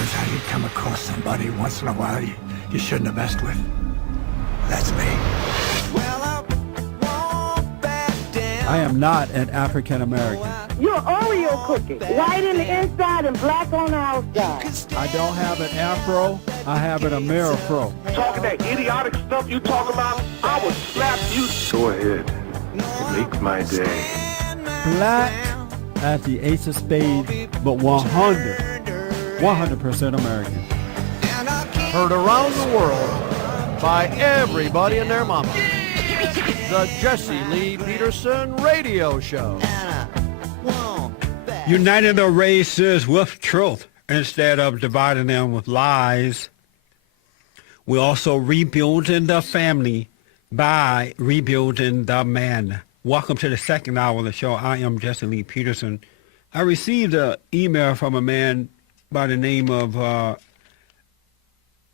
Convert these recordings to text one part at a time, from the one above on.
knows how you come across somebody once in a while you shouldn't have messed with? That's me. I am not an African American. You're an Oreo cookie. White in the inside and black on the outside. I don't have an afro. I have an Amerifro. Talking that idiotic stuff you talk about, I would slap you. Go ahead. Make my day. Black as the ace of spades, but 100% American. Heard around the world by everybody and their mama. The Jesse Lee Peterson Radio Show. Uniting the races with truth instead of dividing them with lies. We're also rebuilding the family by rebuilding the man. Welcome to the second hour of the show. I am Jesse Lee Peterson. I received an email from a man by the name of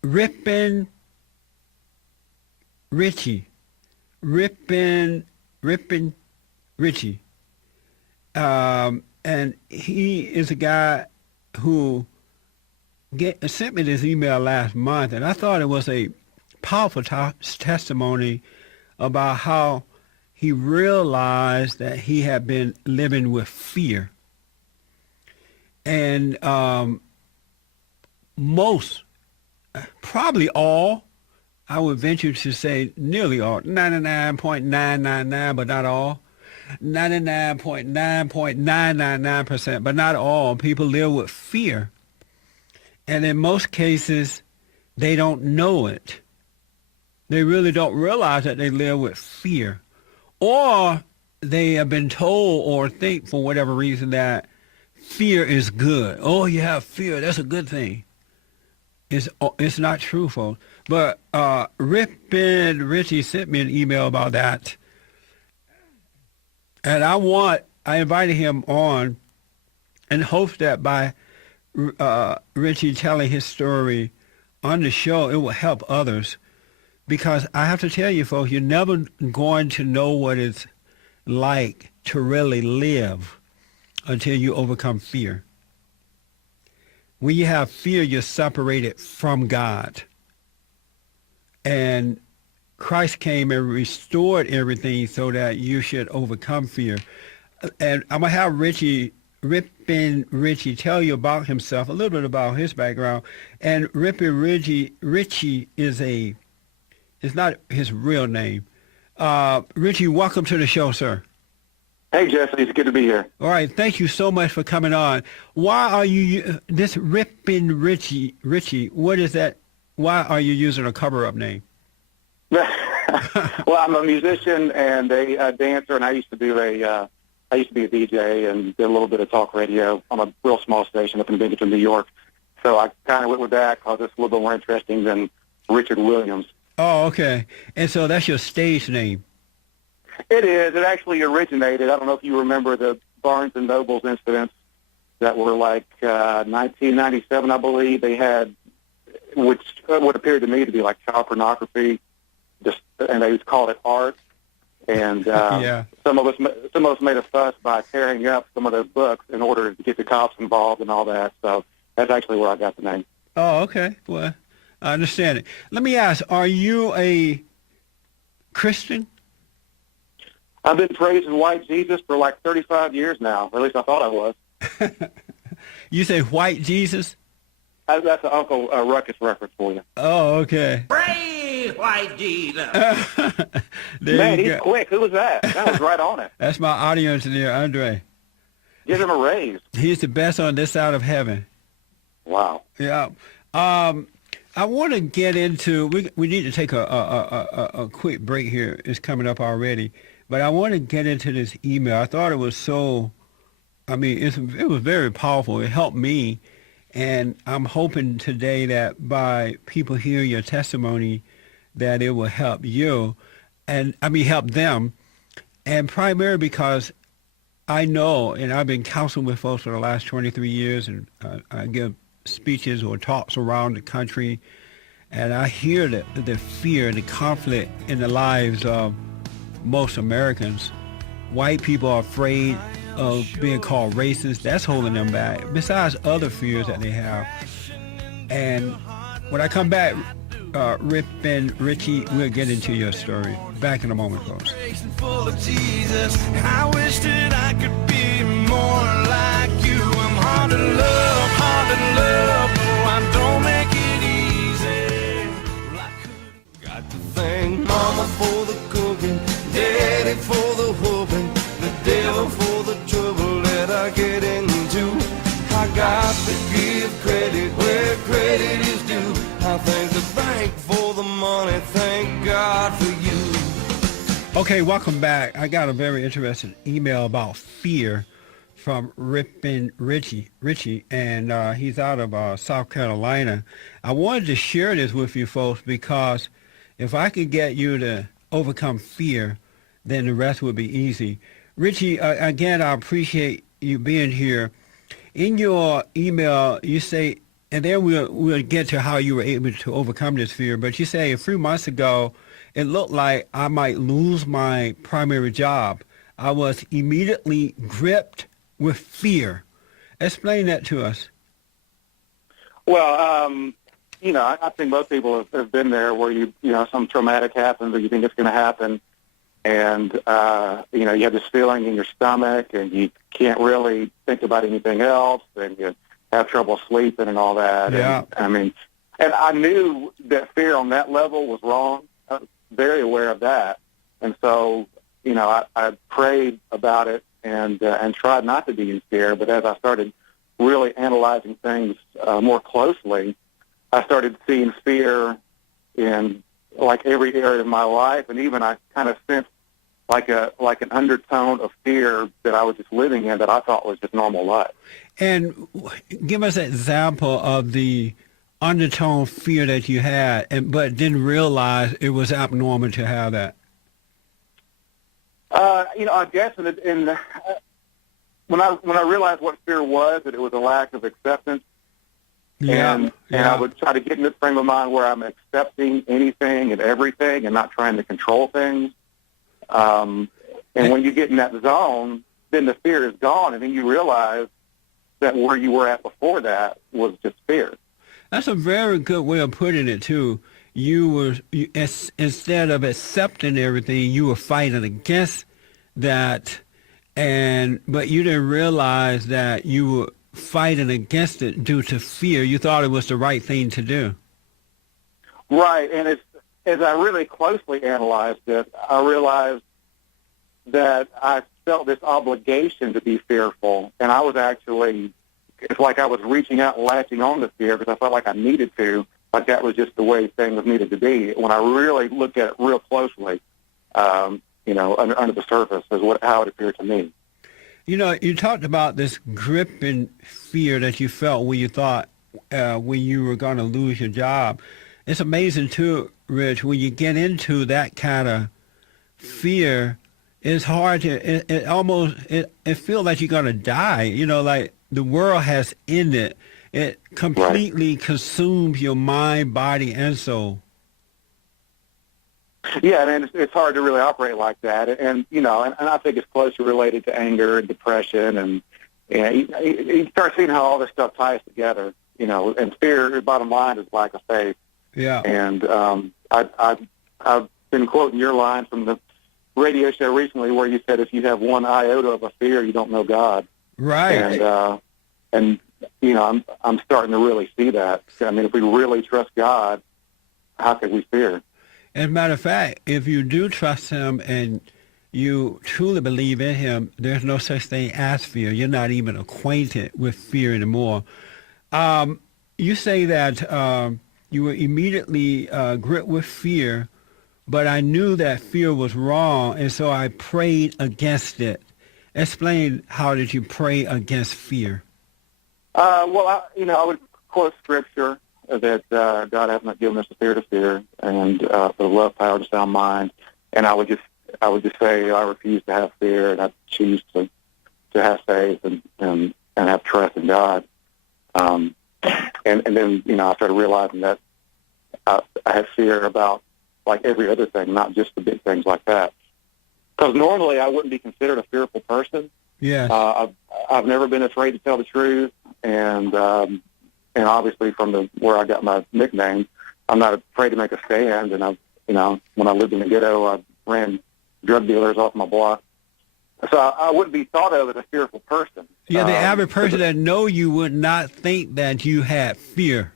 Rippin Richie. Rippin Richie. And he is a guy who sent me this email last month, and I thought it was a powerful testimony about how he realized that he had been living with fear. And most, probably all, I would venture to say nearly all, 99.999, but not all, 99.999%, but not all, people live with fear. And in most cases, they don't know it. They really don't realize that they live with fear. Or they have been told or think for whatever reason that fear is good. Oh, you have fear, that's a good thing. It's not true, folks. But Rippin Richie sent me an email about that. And I invited him on in hopes that by Richie telling his story on the show, it will help others. Because I have to tell you, folks, you're never going to know what it's like to really live until you overcome fear. When you have fear, you're separated from God. And Christ came and restored everything so that you should overcome fear. And I'm going to have Rippin Richie tell you about himself, a little bit about his background. And Rippin Richie is not his real name. Richie, welcome to the show, sir. Hey, Jesse, it's good to be here. All right, thank you so much for coming on. Why are you, this Rippin Richie, what is that? Why are you using a cover-up name? Well, I'm a musician and a dancer, and I used to be a DJ and did a little bit of talk radio on a real small station up in Binghamton, New York. So I kind of went with that because it's a little bit more interesting than Richard Williams. Oh, okay. And so that's your stage name. It is. It actually originated. I don't know if you remember the Barnes and Noble's incidents that were like 1997, I believe. They had, which what appeared to me to be like child pornography, and they called it art. And yeah. some of us made a fuss by tearing up some of those books in order to get the cops involved and all that. So that's actually where I got the name. Oh, okay. Well, I understand it. Let me ask, are you a Christian? I've been praising white Jesus for like 35 years now, or at least I thought I was. You say white Jesus? That's an Uncle Ruckus reference for you. Oh, okay. Praise white Jesus. Man, he's quick. Who was that? That was right on it. That's my audio engineer, Andre. Give him a raise. He's the best on this side of heaven. Wow. Yeah. I want to get into, we need to take a quick break here. It's coming up already. But I want to get into this email. I thought it was so, it was very powerful. It helped me. And I'm hoping today that by people hearing your testimony, that it will help you and, help them. And primarily because I know, and I've been counseling with folks for the last 23 years, and I give speeches or talks around the country, and I hear the fear, the conflict in the lives of most Americans. White people are afraid of being called racist. That's holding them back, besides other fears that they have. And when I come back, Rippin Richie, we'll get into your story. Back in a moment, folks. Full of Jesus. I wish that I could be more like you. I'm hard to love, oh, I don't make it easy. Got to thank Mama for the cooking, Daddy for the whooping, the devil for the trouble that I get into. I got to give credit where credit is due. I thank the bank for the money, thank God for you. Okay, welcome back. I got a very interesting email about fear from Rippin Richie, and he's out of South Carolina. I wanted to share this with you folks because if I could get you to overcome fear, then the rest would be easy. Richie, again, I appreciate you being here. In your email, you say, and then we'll get to how you were able to overcome this fear, but you say a few months ago, it looked like I might lose my primary job. I was immediately gripped with fear. Explain that to us. Well, I think most people have been there where some traumatic happens or you think it's going to happen, and you have this feeling in your stomach, and you can't really think about anything else, and you have trouble sleeping and all that. Yeah. And I knew that fear on that level was wrong. I was very aware of that, and so I prayed about it and tried not to be in fear. But as I started really analyzing things more closely, I started seeing fear in like every area of my life, and even I kind of sensed like an undertone of fear that I was just living in that I thought was just normal life. And give us an example of the undertone fear that you had, but didn't realize it was abnormal to have that. I guess when I realized what fear was, that it was a lack of acceptance. And I would try to get in this frame of mind where I'm accepting anything and everything and not trying to control things. And when you get in that zone, then the fear is gone, and then you realize that where you were at before that was just fear. That's a very good way of putting it, too. Instead of accepting everything, you were fighting against that, but you didn't realize that you were fighting against it due to fear. You thought it was the right thing to do. Right, and as I really closely analyzed it, I realized that I felt this obligation to be fearful, and I was it's like I was reaching out and latching on to fear because I felt like I needed to, like that was just the way things needed to be. When I really looked at it real closely, under the surface is how it appeared to me. You talked about this gripping fear that you felt when you thought when you were going to lose your job. It's amazing, too, Rich, when you get into that kind of fear, it's hard to, it feels like you're going to die. Like the world has ended. It completely consumes your mind, body, and soul. Yeah, and it's hard to really operate like that. And I think it's closely related to anger and depression. And you start seeing how all this stuff ties together, and fear, bottom line, is lack of faith. Yeah. And I've been quoting your line from the radio show recently where you said if you have one iota of a fear, you don't know God. Right. And I'm starting to really see that. I mean, if we really trust God, how could we fear? As a matter of fact, if you do trust him and you truly believe in him, there's no such thing as fear. You're not even acquainted with fear anymore. You say that you were immediately gripped with fear, but I knew that fear was wrong, and so I prayed against it. Explain, how did you pray against fear? I would quote scripture that God has not given us a spirit of fear, and for the love, power, to sound mind. And I would just say I refuse to have fear, and I choose to have faith and have trust in God. And then I started realizing that I had fear about like every other thing, not just the big things like that. Because normally I wouldn't be considered a fearful person. Yeah. I've never been afraid to tell the truth, and and obviously from where I got my nickname, I'm not afraid to make a stand. And when I lived in the ghetto, I ran drug dealers off my block. So I wouldn't be thought of as a fearful person. Yeah, the average person that know you would not think that you had fear.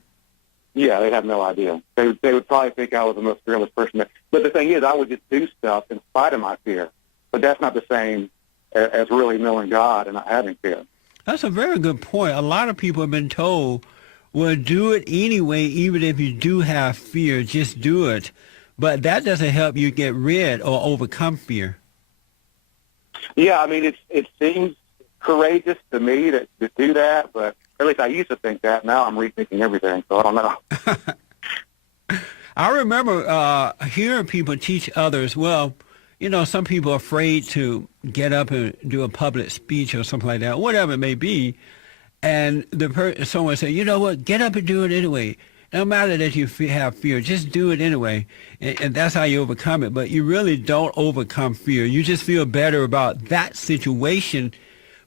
Yeah, they'd have no idea. They would probably think I was the most fearless person there. But the thing is, I would just do stuff in spite of my fear. But that's not the same as really knowing God and not having fear. That's a very good point. A lot of people have been told, well, do it anyway, even if you do have fear, just do it. But that doesn't help you get rid or overcome fear. Yeah, I mean, it seems courageous to me to do that, but at least I used to think that. Now I'm rethinking everything, so I don't know. I remember hearing people teach others, well, some people are afraid to get up and do a public speech or something like that, whatever it may be. And someone said, you know what, get up and do it anyway. No matter that you have fear, just do it anyway. And that's how you overcome it. But you really don't overcome fear. You just feel better about that situation,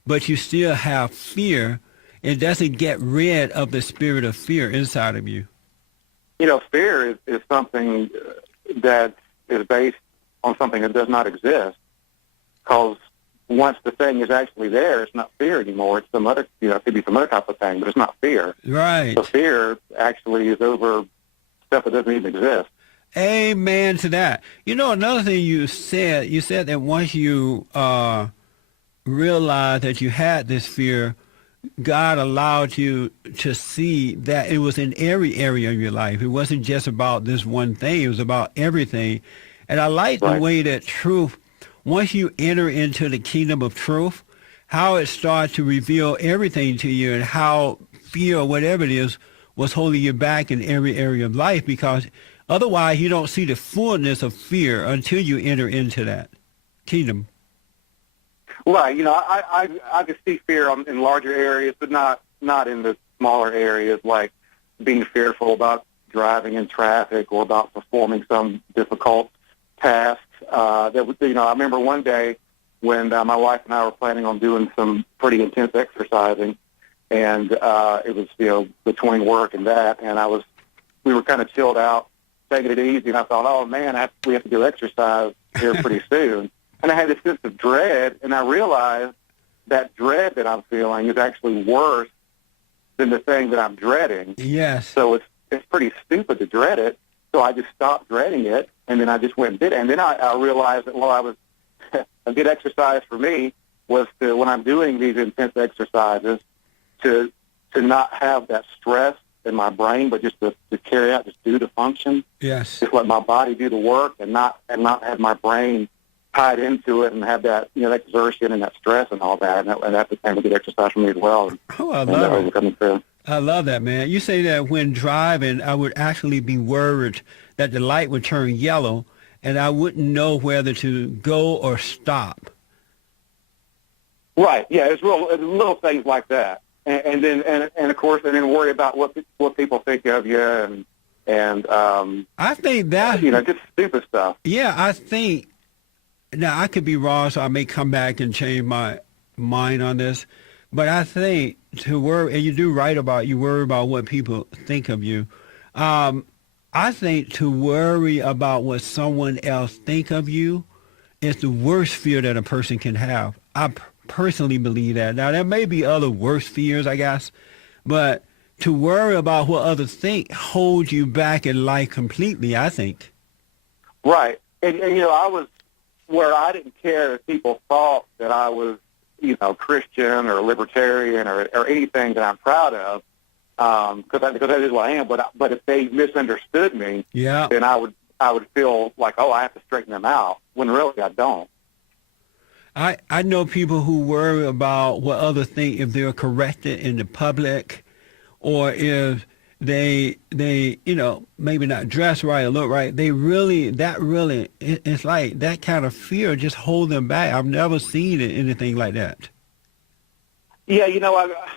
but you still have fear. It doesn't get rid of the spirit of fear inside of you. Fear is something that is based on something that does not exist, because once the thing is actually there, it's not fear anymore. It's some other, it could be some other type of thing, but it's not fear. Right. So fear actually is over stuff that doesn't even exist. Amen to that. Another thing you said that once you realized that you had this fear, God allowed you to see that it was in every area of your life. It wasn't just about this one thing. It was about everything. And I like the way that truth, once you enter into the kingdom of truth, how it starts to reveal everything to you, and how fear or whatever it is was holding you back in every area of life, because otherwise you don't see the fullness of fear until you enter into that kingdom. Right. I can see fear in larger areas, but not in the smaller areas, like being fearful about driving in traffic or about performing some difficult task. I remember one day when my wife and I were planning on doing some pretty intense exercising, and it was between work and that, and we were kind of chilled out, taking it easy, and I thought, oh man, we have to do exercise here pretty soon. And I had this sense of dread, and I realized that dread that I'm feeling is actually worse than the thing that I'm dreading. Yes. So it's pretty stupid to dread it. So I just stopped dreading it, and then I just went and did it. And then I realized that a good exercise for me was to, when I'm doing these intense exercises, to not have that stress in my brain, but just to carry out, just do the function. Yes. Just let my body do the work, and not have my brain tied into it and have that, that exertion and that stress and all that. And that became a good exercise for me as well. Oh, I love it. I love that, man. You say that when driving, I would actually be worried that the light would turn yellow and I wouldn't know whether to go or stop. Right. Yeah, it's little things like that. And then of course, and then worry about what people think of you and I think that, just stupid stuff. Yeah, I think, now I could be wrong, so I may come back and change my mind on this, but I think to worry, and you do right about, you worry about what people think of you. I think to worry about what someone else think of you is the worst fear that a person can have. I personally believe that. Now, there may be other worse fears, I guess, but to worry about what others think holds you back in life completely, I think. Right. And I was where I didn't care if people thought that I was, Christian or libertarian or anything that I'm proud of, because that is what I am. But if they misunderstood me, then I would feel like, oh, I have to straighten them out, when really I don't. I know people who worry about what others think if they're corrected in the public, or if they maybe not dress right or look right. It's like that kind of fear just hold them back. I've never seen anything like that. Yeah,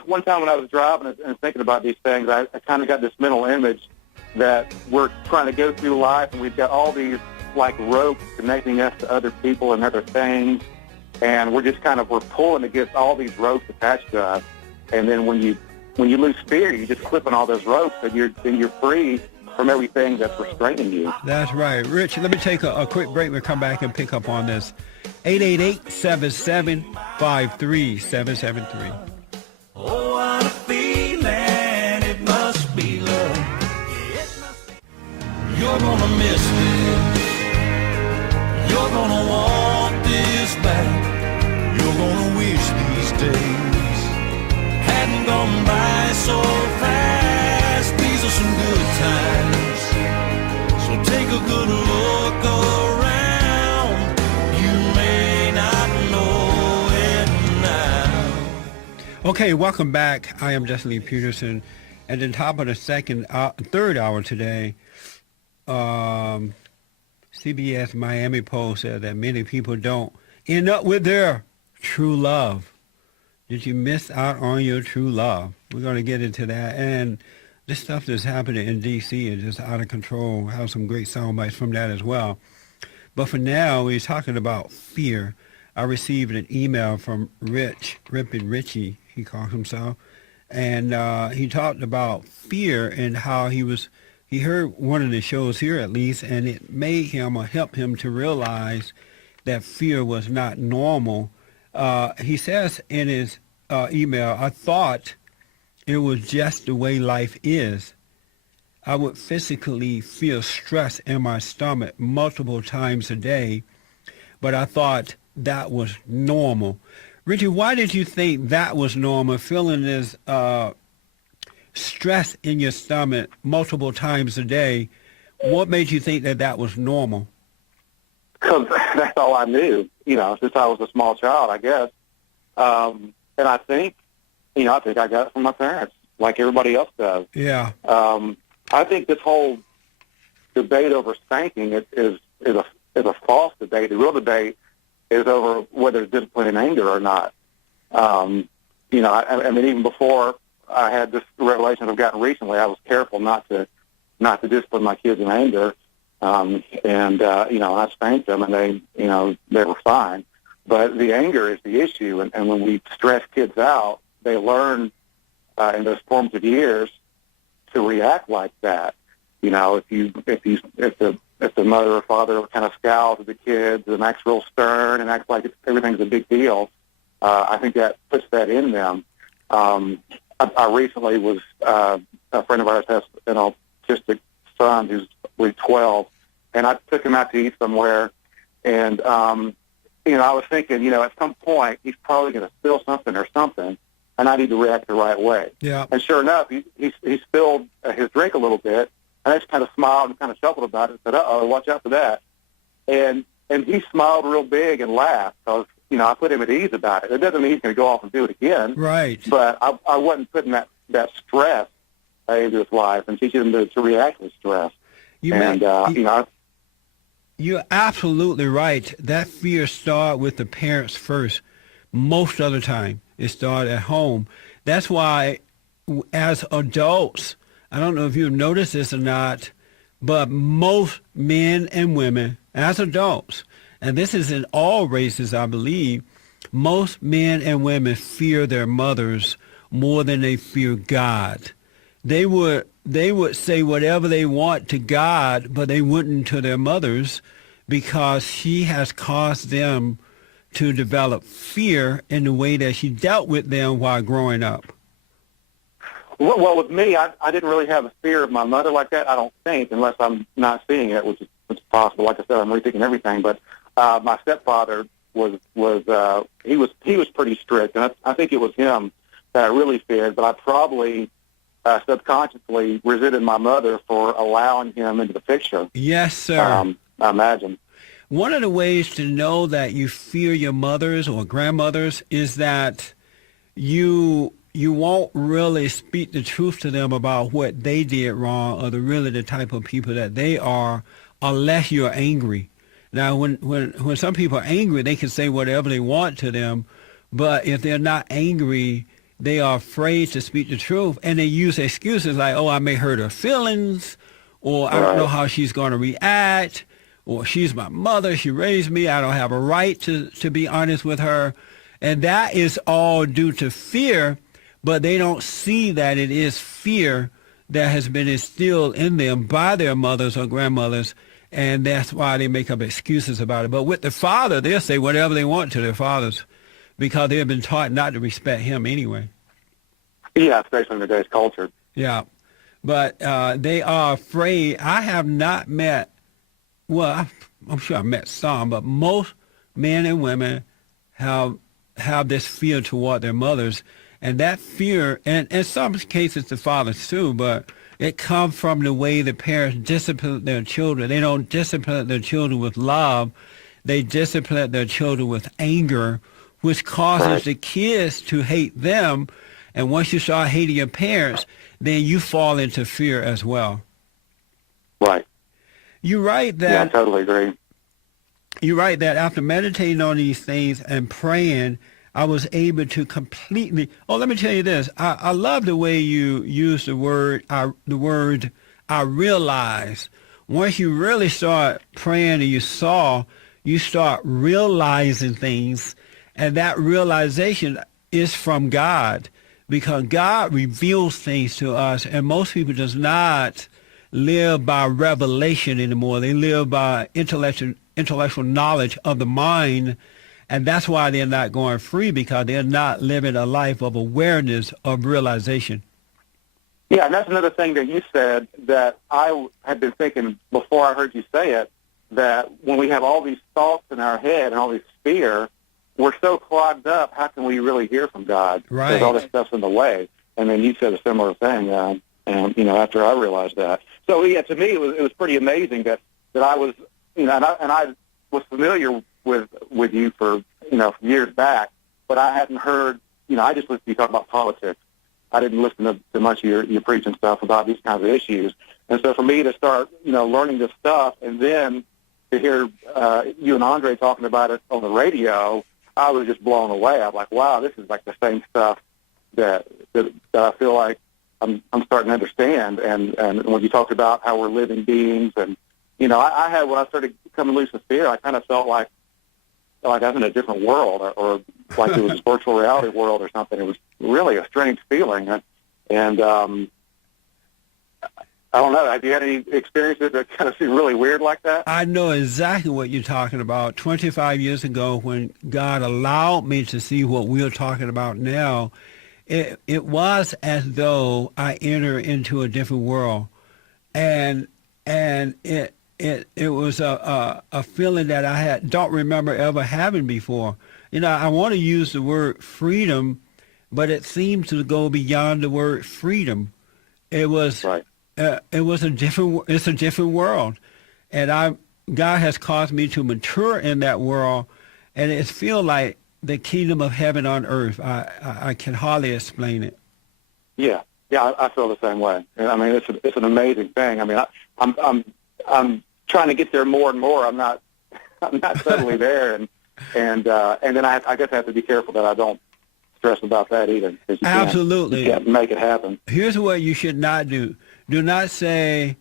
one time when I was driving and thinking about these things, I kind of got this mental image that we're trying to go through life, and we've got all these like ropes connecting us to other people and other things, and we're pulling against all these ropes attached to us. And then when you when you lose fear, you just clip on all those ropes, and you're free from everything that's restraining you. That's right. Rich, let me take a quick break. We'll come back and pick up on this. 888-77-53773. Oh, what a feeling, it must be love. You're gonna miss this. You're gonna want this back. You're gonna wish these days hadn't gone by so fast. These are some good times, so take a good look around. You may not know it now. Okay, welcome back. I am Jesse Lee Peterson. At the top of the third hour today, CBS Miami poll said that many people don't end up with their true love. Did you miss out on your true love? We're going to get into that. And this stuff that's happening in D.C. is just out of control. We'll have some great sound bites from that as well. But for now, we're talking about fear. I received an email from Rippin Richie, he calls himself. And he talked about fear and how he heard one of the shows here at least, and it made him or helped him to realize that fear was not normal. He says in his email, I thought it was just the way life is. I would physically feel stress in my stomach multiple times a day, but I thought that was normal. Richie, why did you think that was normal, feeling this stress in your stomach multiple times a day? What made you think that that was normal? Because that's all I knew, since I was a small child, I guess. And I think I got it from my parents, like everybody else does. Yeah. I think this whole debate over spanking is a false debate. The real debate is over whether it's discipline and anger or not. I mean, even before I had this revelation I've gotten recently, I was careful not to discipline my kids in anger. I spanked them, and they were fine. But the anger is the issue, and when we stress kids out, they learn in those formative years to react like that. If the mother or father kind of scowls at the kids and acts real stern and acts like everything's a big deal, I think that puts that in them. I recently was a friend of ours has an autistic son who's 12, and I took him out to eat somewhere, and I was thinking, at some point he's probably going to spill something, and I need to react the right way. Yeah. And sure enough, he spilled his drink a little bit, and I just kind of smiled and kind of chuckled about it and said, "Uh-oh, watch out for that." And he smiled real big and laughed because, I put him at ease about it. It doesn't mean he's going to go off and do it again. Right. But I wasn't putting that stress into his life and teaching him to react with stress. You're absolutely right. That fear starts with the parents first. Most of the time, it starts at home. That's why, as adults, I don't know if you've noticed this or not, but most men and women, as adults, and this is in all races, I believe, most men and women fear their mothers more than they fear God. They would say whatever they want to God, but they wouldn't to their mothers because she has caused them to develop fear in the way that she dealt with them while growing up. Well, with me, I didn't really have a fear of my mother like that, I don't think, unless I'm not seeing it, which is possible. Like I said, I'm rethinking everything. But my stepfather was pretty strict, and I think it was him that I really feared. But I probably subconsciously resented my mother for allowing him into the picture. Yes, sir. I imagine. One of the ways to know that you fear your mothers or grandmothers is that you won't really speak the truth to them about what they did wrong or the type of people that they are unless you're angry. Now, when some people are angry, they can say whatever they want to them, but if they're not angry, they are afraid to speak the truth, and they use excuses like, oh, I may hurt her feelings, or I don't know how she's going to react, or she's my mother, she raised me, I don't have a right to be honest with her. And that is all due to fear. but they don't see that it is fear that has been instilled in them by their mothers or grandmothers, and that's why they make up excuses about it. But with the father, they'll say whatever they want to their fathers because they have been taught not to respect him anyway. Yeah, especially in today's culture. Yeah, but they are afraid. I have not met, well, I'm sure I've met some, but most men and women have this fear toward their mothers. And that fear, and in some cases the fathers too, but it comes from the way the parents discipline their children. They don't discipline their children with love. They discipline their children with anger, which causes the kids to hate them. And once you start hating your parents, then you fall into fear as well. Right. You write that. Yeah, I totally agree. You write that after meditating on these things and praying, I was able to completely. Oh, let me tell you this. I love the way you use the word. I realize. Once you really start praying and you start realizing things, and that realization is from God, because God reveals things to us, and most people does not live by revelation anymore. They live by intellectual knowledge of the mind. And that's why they're not going free, because they're not living a life of awareness, of realization. Yeah, and that's another thing that you said that I had been thinking before I heard you say it, that when we have all these thoughts in our head and all this fear, we're so clogged up, how can we really hear from God? Right. Because all this stuff's in the way. And then you said a similar thing, and after I realized that. So, yeah, to me, it was pretty amazing that I was, and I was familiar with you for, years back, but I hadn't heard, I just listened to you talk about politics. I didn't listen to much of your preaching stuff about these kinds of issues. And so for me to start, learning this stuff and then to hear you and Andre talking about it on the radio, I was just blown away. I'm like, wow, this is like the same stuff that I feel like I'm starting to understand. And when you talked about how we're living beings, and, I had, when I started coming loose with fear, I kind of felt like I was in a different world, or like it was a virtual reality world or something. It was really a strange feeling. And I don't know, have you had any experiences that kind of seem really weird like that? I know exactly what you're talking about. 25 years ago, when God allowed me to see what we're talking about now, it was as though I entered into a different world. And it was a feeling that I don't remember ever having before. I want to use the word freedom, but it seems to go beyond the word freedom. It was right. It's a different world, and God has caused me to mature in that world, and it feels like the kingdom of heaven on earth. I can hardly explain it. Yeah, I feel the same way. I mean, it's an amazing thing. I mean, I'm trying to get there more and more. I'm not totally there, and then I guess I have to be careful that I don't stress about that either. Absolutely, you can't make it happen. Here's what you should not do. Do not say,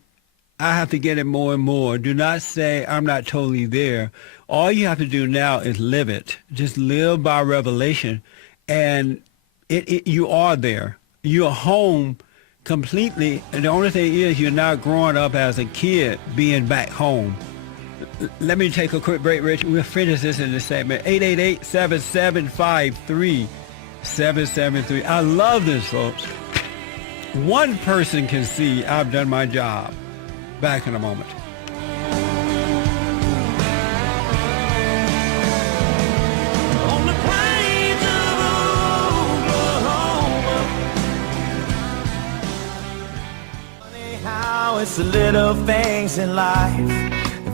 I have to get it more and more. Do not say, I'm not totally there. All you have to do now is live it. Just live by revelation, and you are there. You're home completely, and the only thing is you're not growing up as a kid being back home. Let me take a quick break, Rich. We'll finish this in the segment. 888-7753-773. I love this, folks. One person can see I've done my job. Back in a moment. On the plains of Oklahoma. Funny how it's the little things in life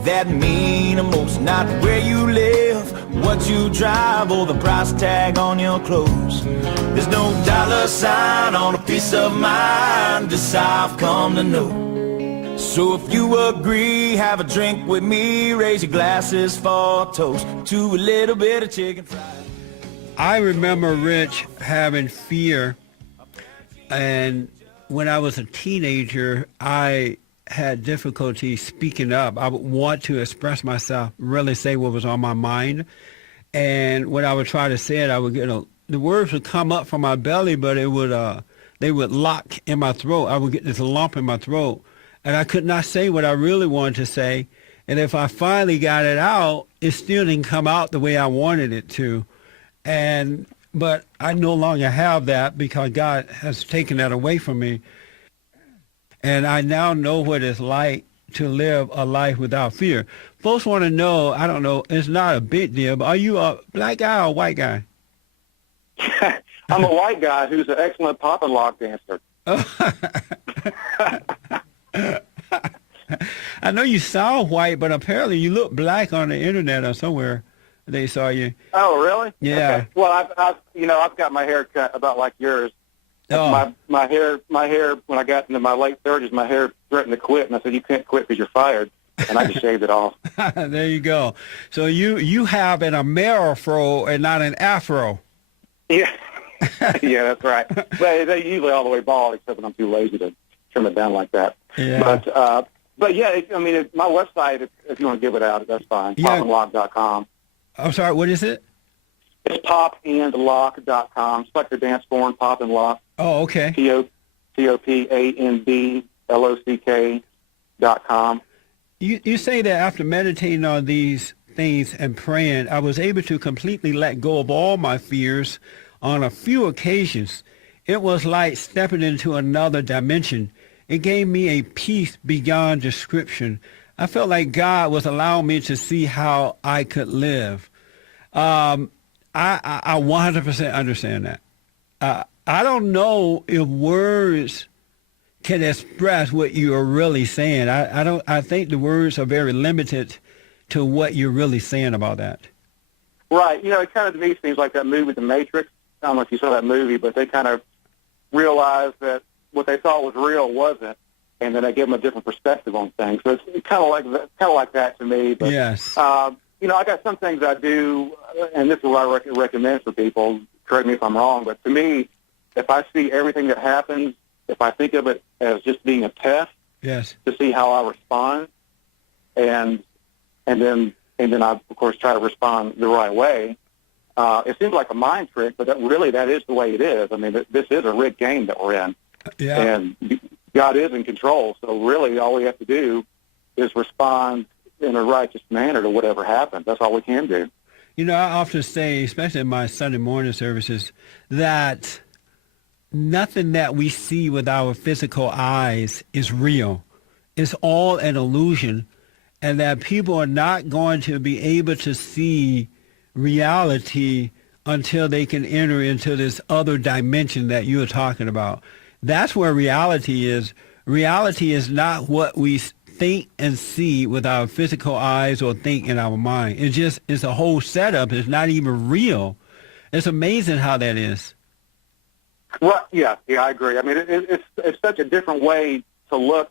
that mean the most, not where you live, what you drive, or the price tag on your clothes. There's no dollar sign on a piece of mind, this I've come to know. So if you agree, have a drink with me, raise your glasses for a toast to a little bit of chicken fried. I remember, Rich, having fear, and when I was a teenager, I had difficulty speaking up. I would want to express myself, really say what was on my mind, and when I would try to say it, I would get the words would come up from my belly, but it would they would lock in my throat. I would get this lump in my throat, and I could not say what I really wanted to say. And if I finally got it out, it still didn't come out the way I wanted it to. But I no longer have that because God has taken that away from me. And I now know what it's like to live a life without fear. Folks want to know, I don't know, it's not a big deal, but are you a black guy or a white guy? I'm a white guy who's an excellent pop and lock dancer. I know you sound white, but apparently you look black on the internet or somewhere. They saw you. Oh, really? Yeah. Okay. Well, I've got my hair cut about like yours. Oh. My hair. When I got into my late 30s, my hair threatened to quit, and I said, "You can't quit because you're fired." And I just shaved it off. There you go. So you have an Amerifro and not an Afro. Yeah. Yeah, that's right. They usually all the way bald, except when I'm too lazy to trim it down like that. Yeah. But yeah, my website, if you want to give it out, that's fine. Yeah. Popandlock.com. I'm sorry, what is it? It's popandlock.com. It's like the dance form, Pop and Lock. Oh, okay. TOPANDLOCK.com. You say that after meditating on these things and praying, I was able to completely let go of all my fears on a few occasions. It was like stepping into another dimension. It gave me a peace beyond description. I felt like God was allowing me to see how I could live. I 100% understand that. I don't know if words can express what you are really saying. I think the words are very limited to what you're really saying about that. Right. It kind of to me seems like that movie, The Matrix. I don't know if you saw that movie, but they kind of realized that what they thought was real wasn't, and then they give them a different perspective on things. So it's kind of like that to me. But, yes. I got some things I do, and this is what I recommend for people. Correct me if I'm wrong, but to me, if I see everything that happens, if I think of it as just being a test, yes, to see how I respond, and then I of course try to respond the right way. It seems like a mind trick, but that is the way it is. I mean, this is a rigged game that we're in. Yeah. And God is in control, so really all we have to do is respond in a righteous manner to whatever happens. That's all we can do. I often say, especially in my Sunday morning services, that nothing that we see with our physical eyes is real. It's all an illusion, and that people are not going to be able to see reality until they can enter into this other dimension that you're talking about. That's where reality is. Reality is not what we think and see with our physical eyes or think in our mind. It's a whole setup. It's not even real. It's amazing how that is. Well, yeah, I agree. I mean, it's such a different way to look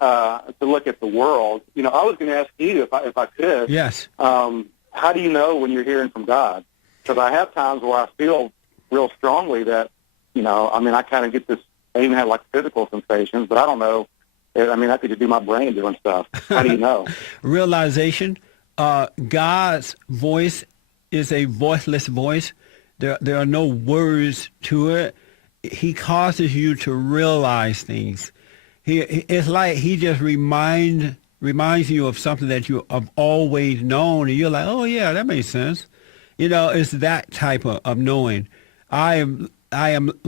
at the world. I was going to ask you if I could. Yes. How do you know when you're hearing from God? Because I have times where I feel real strongly that, I kind of get this. I even have like physical sensations, but I don't know. I could just be my brain doing stuff. How do you know? Realization. God's voice is a voiceless voice. There are no words to it. He causes you to realize things. It's like he just reminds you of something that you have always known, and you're like, oh yeah, that makes sense. It's that type of knowing. I am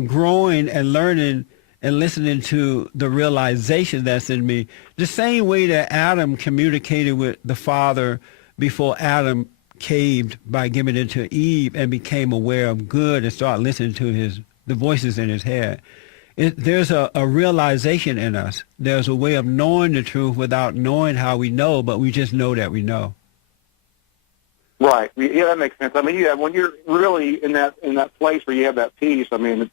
growing and learning and listening to the realization that's in me. The same way that Adam communicated with the Father before Adam caved by giving it to Eve and became aware of good and started listening to the voices in his head. There's a realization in us. There's a way of knowing the truth without knowing how we know, but we just know that we know. Right. Yeah, that makes sense. I mean, yeah, when you're really in that place where you have that peace, the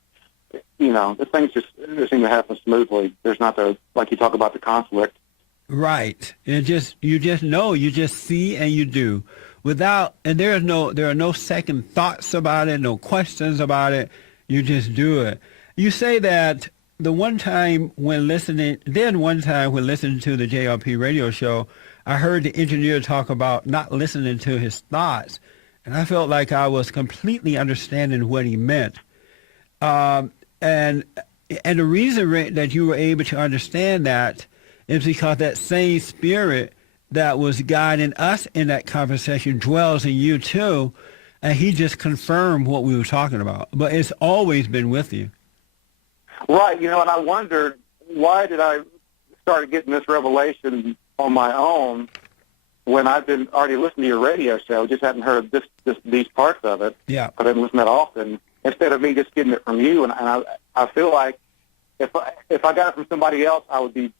things just seem to happen smoothly. There's not like you talk about the conflict. Right. You just know. You just see and you do. And there are no second thoughts about it, no questions about it. You just do it. You say that one time when listening to the JRP radio show, I heard the engineer talk about not listening to his thoughts. And I felt like I was completely understanding what he meant. And the reason, Rick, that you were able to understand that is because that same spirit that was guiding us in that conversation dwells in you too, and he just confirmed what we were talking about. But it's always been with you. Right, and I wondered, why did I start getting this revelation on my own when I've been already listening to your radio show, just hadn't heard these parts of it. Yeah. But I didn't listen that often, instead of me just getting it from you. And I feel like if I got it from somebody else, I'd be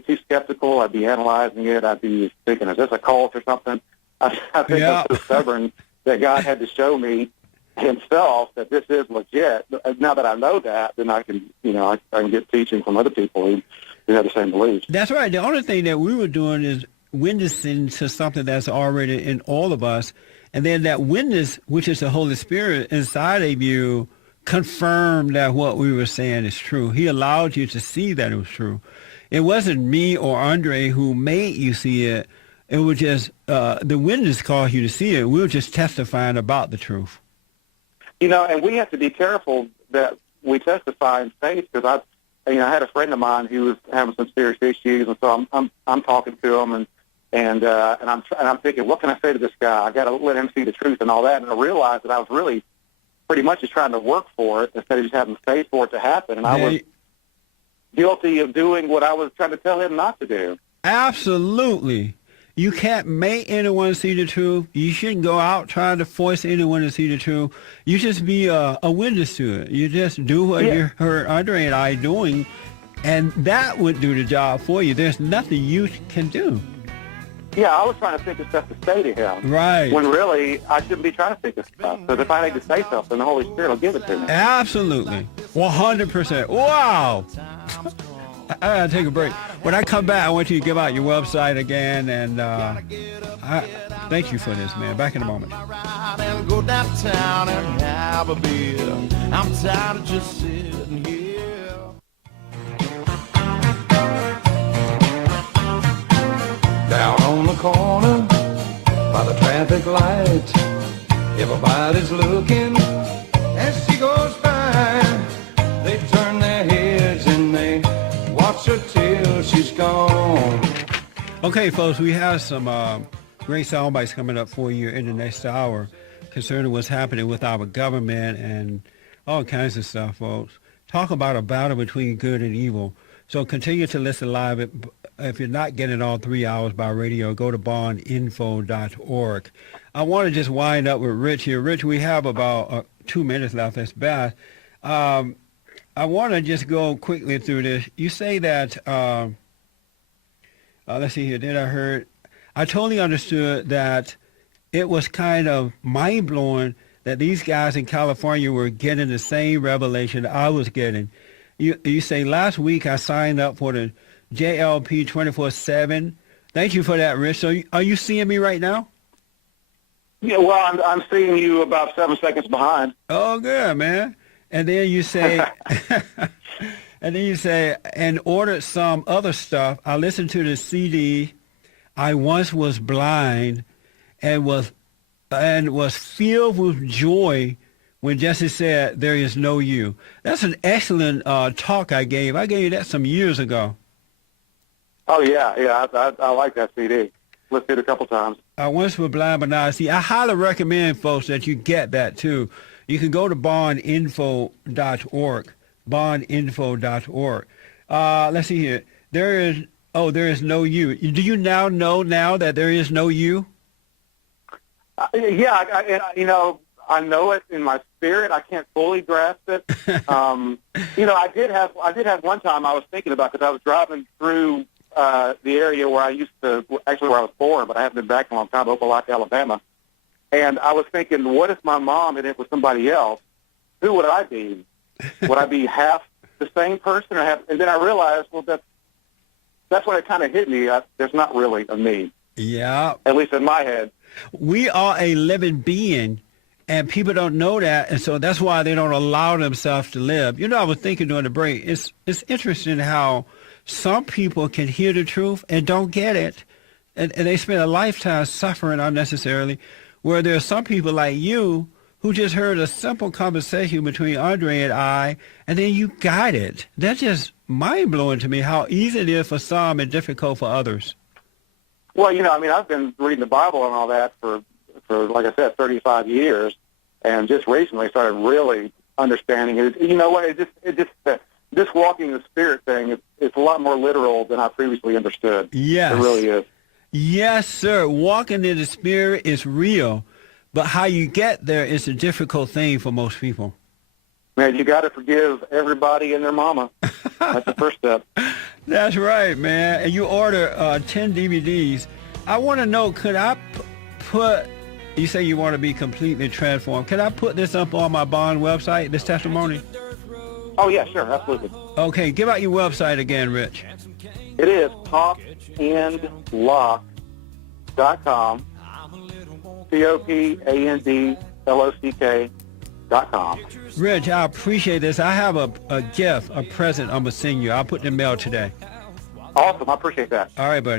too skeptical. I'd be analyzing it. I'd be thinking, is this a cult or something? I think I'm so stubborn that God had to show me himself that this is legit. Now that I know that, then I can, I can get teaching from other people who have the same beliefs. That's right. The only thing that we were doing is witnessing to something that's already in all of us, and then that witness, which is the Holy Spirit inside of you, confirmed that what we were saying is true. He allowed you to see that it was true. It wasn't me or Andre who made you see it. It was just the witness caused you to see it. We were just testifying about the truth. And we have to be careful that we testify in faith, because I had a friend of mine who was having some serious issues, and so I'm talking to him, and I'm thinking, what can I say to this guy? I got to let him see the truth and all that. And I realized that I was really pretty much just trying to work for it instead of just having faith for it to happen. And I was guilty of doing what I was trying to tell him not to do. Absolutely. You can't make anyone see the truth. You shouldn't go out trying to force anyone to see the truth. You just be a witness to it. You just do what you heard Andre and I doing, and that would do the job for you. There's nothing you can do. Yeah, I was trying to think of stuff to say to him. Right. When really, I shouldn't be trying to think of stuff. Because if I need to say something, the Holy Spirit will give it to me. Absolutely. 100%. Wow. I gotta take a break. When I come back, I want you to give out your website again, and I thank you for this, man. Back in a moment. Go downtown and have a beer. I'm tired of just sitting here. Down on the corner by the traffic light, everybody's looking as she goes by. They turn their heads and they watch her till she's gone. Okay, folks, we have some great sound bites coming up for you in the next hour concerning what's happening with our government and all kinds of stuff, folks. Talk about a battle between good and evil. So continue to listen live. If you're not getting all 3 hours by radio, go to bondinfo.org. I want to just wind up with Rich here. Rich, we have about 2 minutes left. That's bad. I want to just go quickly through this. You say that, let's see here, I totally understood that it was kind of mind-blowing that these guys in California were getting the same revelation I was getting. You say, last week I signed up for the JLP 24/7. Thank you for that, Rich. So are you seeing me right now? Yeah, well, I'm seeing you about 7 seconds behind. Oh, good, man. And then you say, and ordered some other stuff. I listened to the CD. I once was blind and was filled with joy when Jesse said, there is no you. That's an excellent talk I gave. I gave you that some years ago. Oh, yeah, I like that CD. Listened to it a couple times. I once was blind, but now I see. I highly recommend, folks, that you get that, too. You can go to bondinfo.org, bondinfo.org. Let's see here. There is no you. Do you now know that there is no you? I know it in my spirit. I can't fully grasp it. I did have one time I was thinking about, because I was driving through the area where I was born, but I haven't been back in a long time, Opelika, Alabama. And I was thinking, what if my mom had it with somebody else? Who would I be? Would I be half the same person, or half? And then I realized, well, that's when it kind of hit me. There's not really a me. Yeah. At least in my head. We are a living being, and people don't know that, and so that's why they don't allow themselves to live. I was thinking during the break, it's interesting how some people can hear the truth and don't get it, and they spend a lifetime suffering unnecessarily, where there are some people like you who just heard a simple conversation between Andre and I, and then you got it. That's just mind-blowing to me how easy it is for some and difficult for others. Well, you know, I mean, I've been reading the Bible and all that for like I said, 35 years, and just recently started really understanding it. You know what? This walking in the Spirit thing, it's a lot more literal than I previously understood. Yes. It really is. Yes, sir. Walking in the Spirit is real, but how you get there is a difficult thing for most people. Man, you got to forgive everybody and their mama. That's the first step. That's right, man. And you order 10 DVDs. I want to know, could I put, you say you want to be completely transformed. Can I put this up on my Bond website, this testimony? Oh, yeah, sure, absolutely. Okay, give out your website again, Rich. It is popandlock.com, popandlock.com. Rich, I appreciate this. I have a gift, a present I'm going to send you. I'll put in the mail today. Awesome, I appreciate that. All right, buddy.